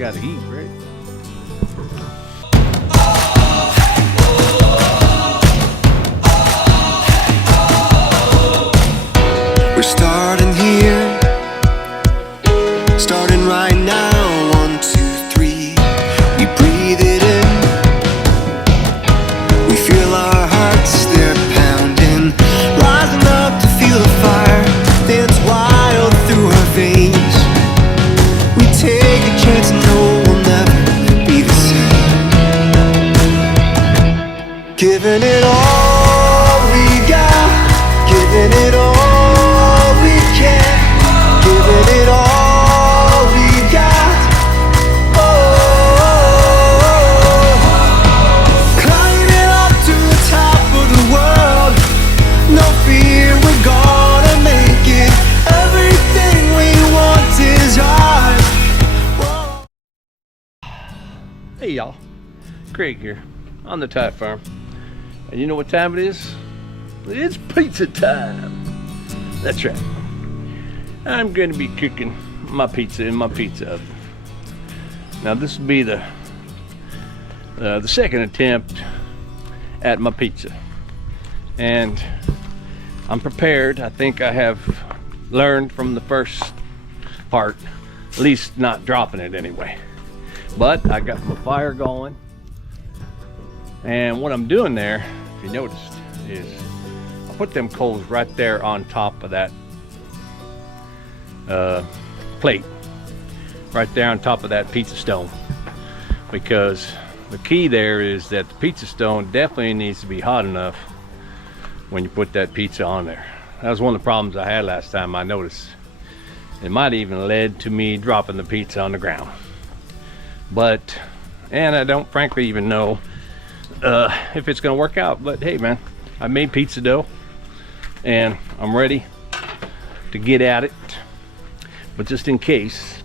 gotta eat, right? We're starting here, starting right now. 1, 2, 3. We breathe it in. We feel our hearts, they're pounding, rising up to feel the fire dance wild through our veins. We take a chance, no, we'll never be the same. Giving it all we got, giving it all. Giving it all we got. Climbing up to the top of the world. No fear, we're gonna make it. Everything we want is ours. Hey y'all, Craig here on the Thai Farm. And you know what time it is? It's pizza time. That's right. I'm going to be cooking my pizza in my pizza oven. Now this will be the second attempt at my pizza, and I'm prepared. I think I have learned from the first part, at least not dropping it anyway. But I got my fire going, and what I'm doing there, if you noticed, is I put them coals right there on top of that plate, right there on top of that pizza stone, because the key there is that the pizza stone definitely needs to be hot enough when you put that pizza on there. That was one of the problems I had last time. I noticed it might even led to me dropping the pizza on the ground, and I don't frankly even know if it's gonna work out. But hey man, I made pizza dough and I'm ready to get at it. But just in case,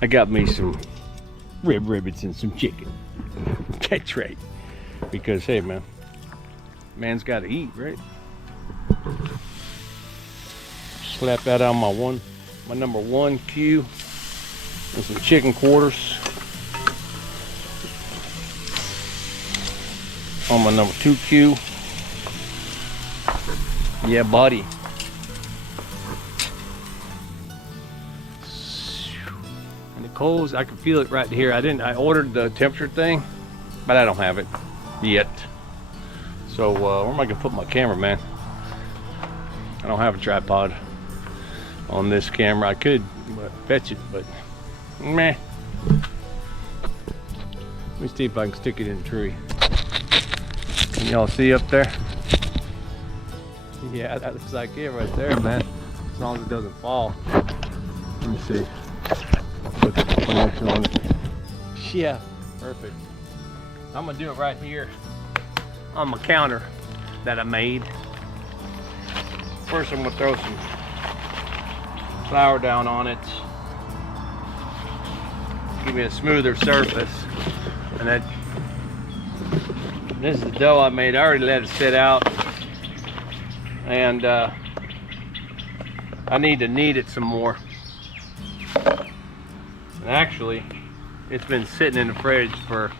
I got me some ribbits and some chicken. That's right. Because hey man, man's gotta eat, right? Slap that on my number 1 Q and some chicken quarters on my number 2 Q. Yeah, buddy. Coals, I can feel it right here. I ordered the temperature thing, but I don't have it yet. So where am I gonna put my camera, man? I don't have a tripod on this camera. I could fetch it, but meh. Let me see if I can stick it in the tree. Can y'all see up there? Yeah, that looks like it right there, man. As long as it doesn't fall. Let me see. Put the connection on it. Yeah, perfect. I'm gonna do it right here on my counter that I made. First I'm gonna throw some flour down on it, give me a smoother surface. And then this is the dough I made. I already let it sit out, and I need to knead it some more. And actually, it's been sitting in the fridge for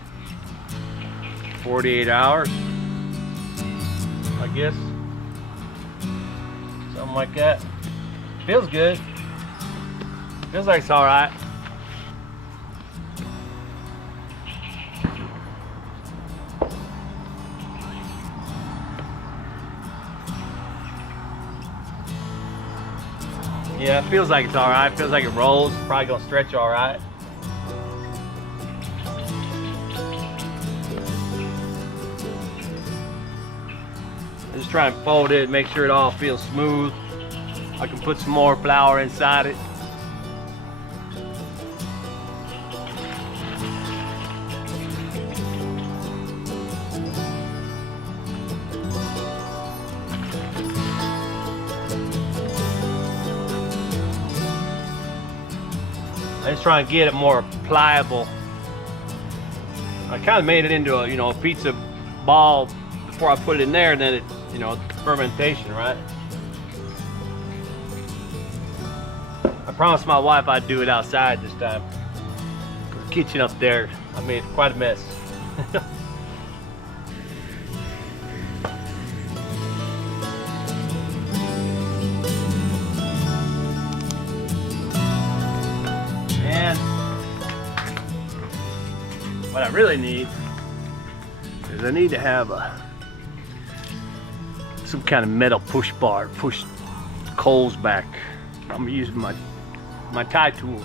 48 hours, I guess. Something like that. Feels good. Feels like it's all right. Yeah, it feels like it's all right. Feels like it rolls. Probably gonna stretch all right. I just try and fold it, make sure it all feels smooth. I can put some more flour inside it. I just try and get it more pliable. I kind of made it into a, a pizza ball before I put it in there, and then it, fermentation, right? I promised my wife I'd do it outside this time. The kitchen up there, I made quite a mess. And what I really need is I need to have some kind of metal push bar, push coals back. I'm using my tie tools.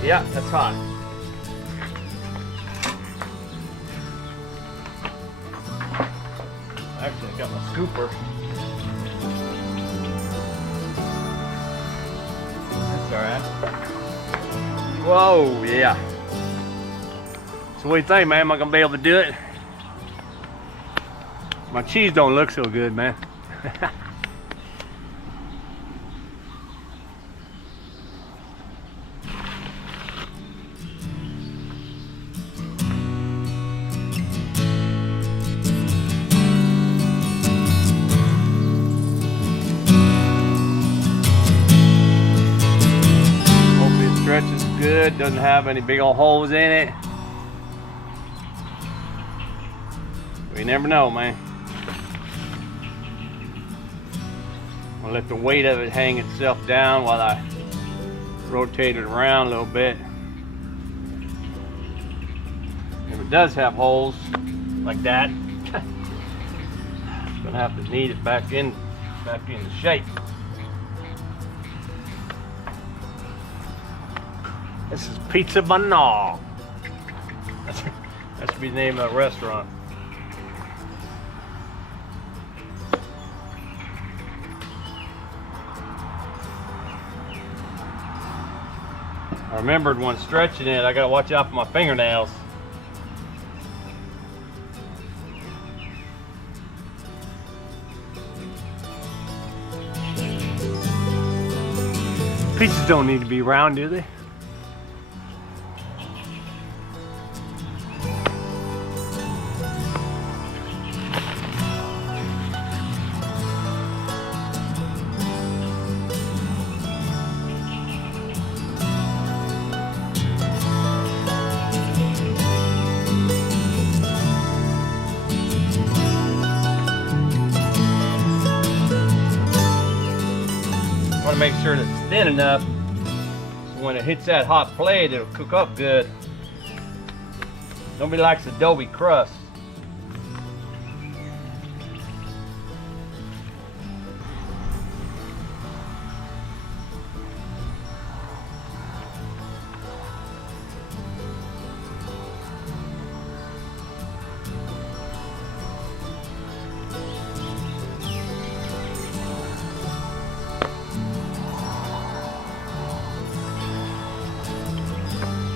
Yeah, that's hot. Actually, I got my scooper. That's alright. Whoa, yeah. So what do you think, man? Am I gonna be able to do it? My cheese don't look so good, man. Stretches good, doesn't have any big old holes in it. We never know, man. I'll let the weight of it hang itself down while I rotate it around a little bit. If it does have holes like that, it's gonna have to knead it back into shape. This is Pizza Banal. That should be the name of the restaurant. I remembered when stretching it, I gotta watch out for my fingernails. Pizzas don't need to be round, do they? Want to make sure that it's thin enough so when it hits that hot plate it'll cook up good. Nobody likes adobe crust.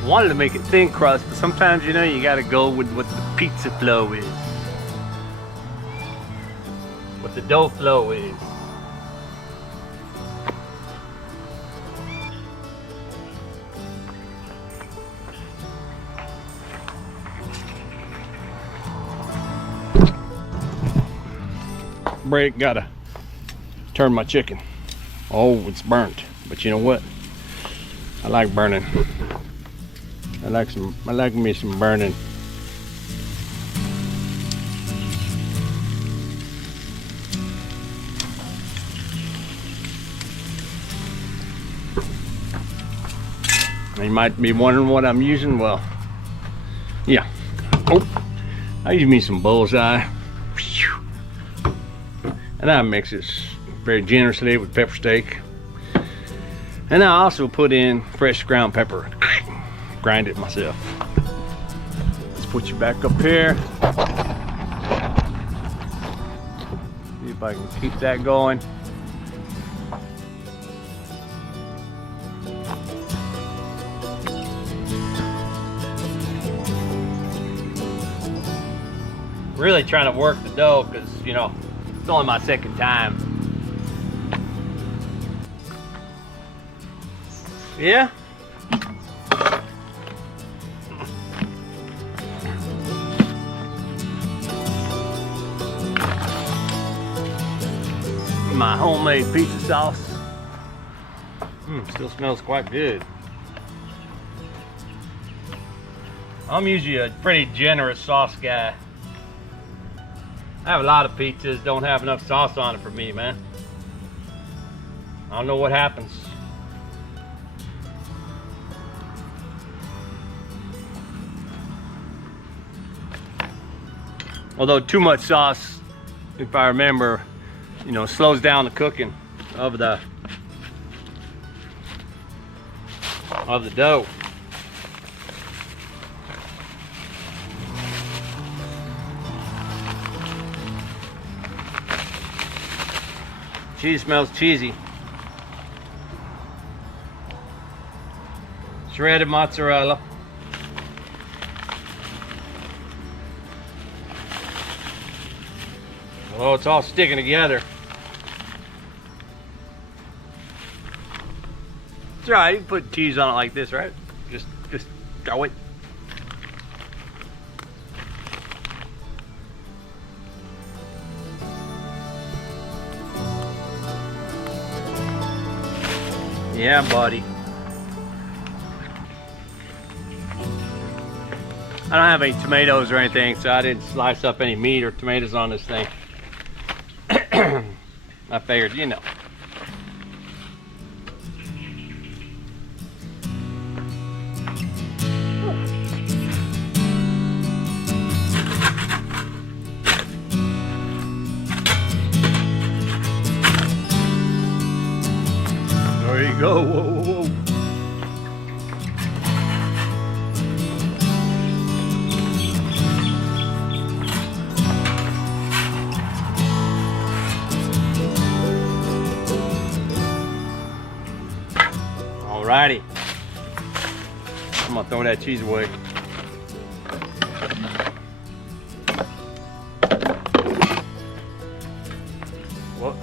Wanted to make it thin crust, but sometimes, you know, you gotta go with what the pizza flow is, what the dough flow is. Break, gotta turn my chicken. Oh, it's burnt, but you know what? I like burning. I like me some burning. You might be wondering what I'm using. Well, yeah. Oh, I use me some bullseye. And I mix this very generously with pepper steak. And I also put in fresh ground pepper. Grind it myself. Let's put you back up here. See if I can keep that going. really trying to work the dough because, you know, it's only my second time. Yeah. My homemade pizza sauce. Still smells quite good. I'm usually a pretty generous sauce guy. I have a lot of pizzas, don't have enough sauce on it for me, man. I don't know what happens. Although too much sauce, if I remember, you know, slows down the cooking of the dough. Cheese smells cheesy. Shredded mozzarella. Oh, it's all sticking together. It's all right, you can put cheese on it like this, right? Just throw it. Yeah, buddy. I don't have any tomatoes or anything, so I didn't slice up any meat or tomatoes on this thing. I figured, you know. There you go. Whoa, whoa, whoa. Alrighty. I'm gonna throw that cheese away. What?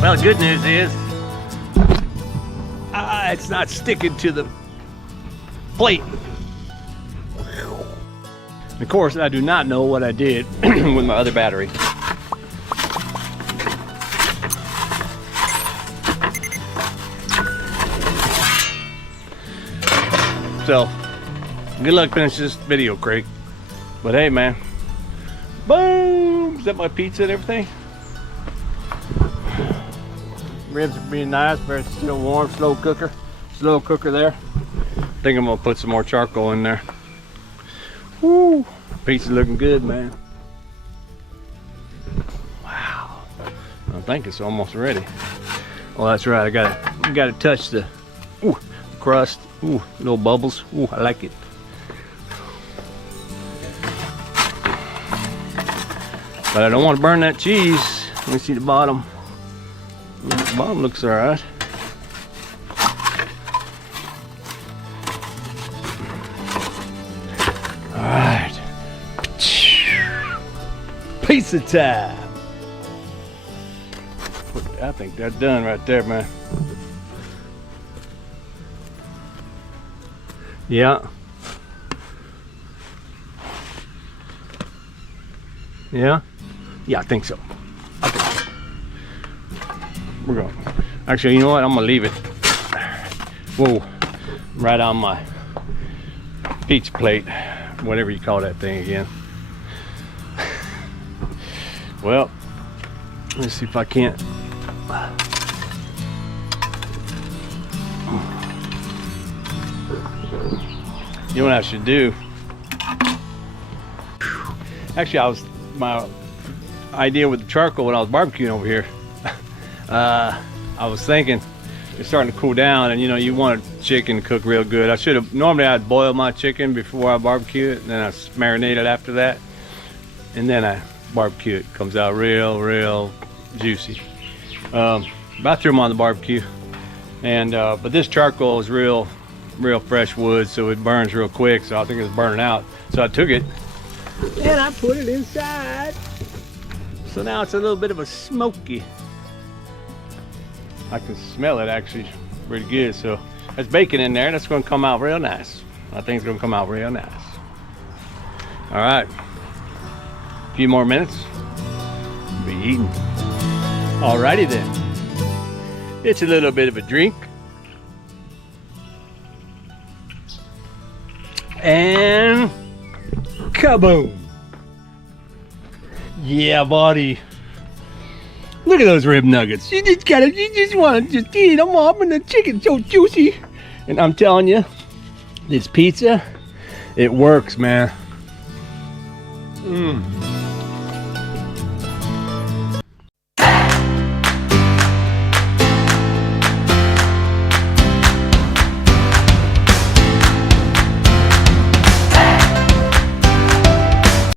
Well, the good news is it's not sticking to the plate. Of course, I do not know what I did with my other battery. So, good luck finishing this video, Craig. But hey, man. Boom! Is that my pizza and everything? Ribs are being nice, but it's still warm. Slow cooker there. I think I'm gonna put some more charcoal in there. Woo! Pizza's looking good, man. Wow. I think it's almost ready. Oh, that's right. I gotta touch the crust. Ooh, little bubbles. Ooh, I like it. But I don't want to burn that cheese. Let me see the bottom. The bottom looks all right. All right. Pizza time. I think that's done right there, man. Yeah. Yeah? Yeah, I think so. We're going. Actually, you know what? I'm gonna leave it. Whoa, right on my pizza plate, whatever you call that thing again. Well, let's see if I can't. You know what I should do? Actually, my idea with the charcoal when I was barbecuing over here, I was thinking it's starting to cool down, and you know, you want chicken to cook real good. Normally I'd boil my chicken before I barbecue it, and then I marinate it after that, and then I barbecue it. Comes out real juicy. But I threw them on the barbecue, and but this charcoal is real fresh wood, so it burns real quick, so I think it's burning out. So I took it and I put it inside. So now it's a little bit of a smoky. I can smell it actually pretty good. So there's bacon in there. That's going to come out real nice. I think it's going to come out real nice. All right. A few more minutes. Be eating. Alrighty then. It's a little bit of a drink. And kaboom. Yeah, buddy. Look at those rib nuggets. You just want to just eat them up, and the chicken's so juicy. And I'm telling you, this pizza, it works, man.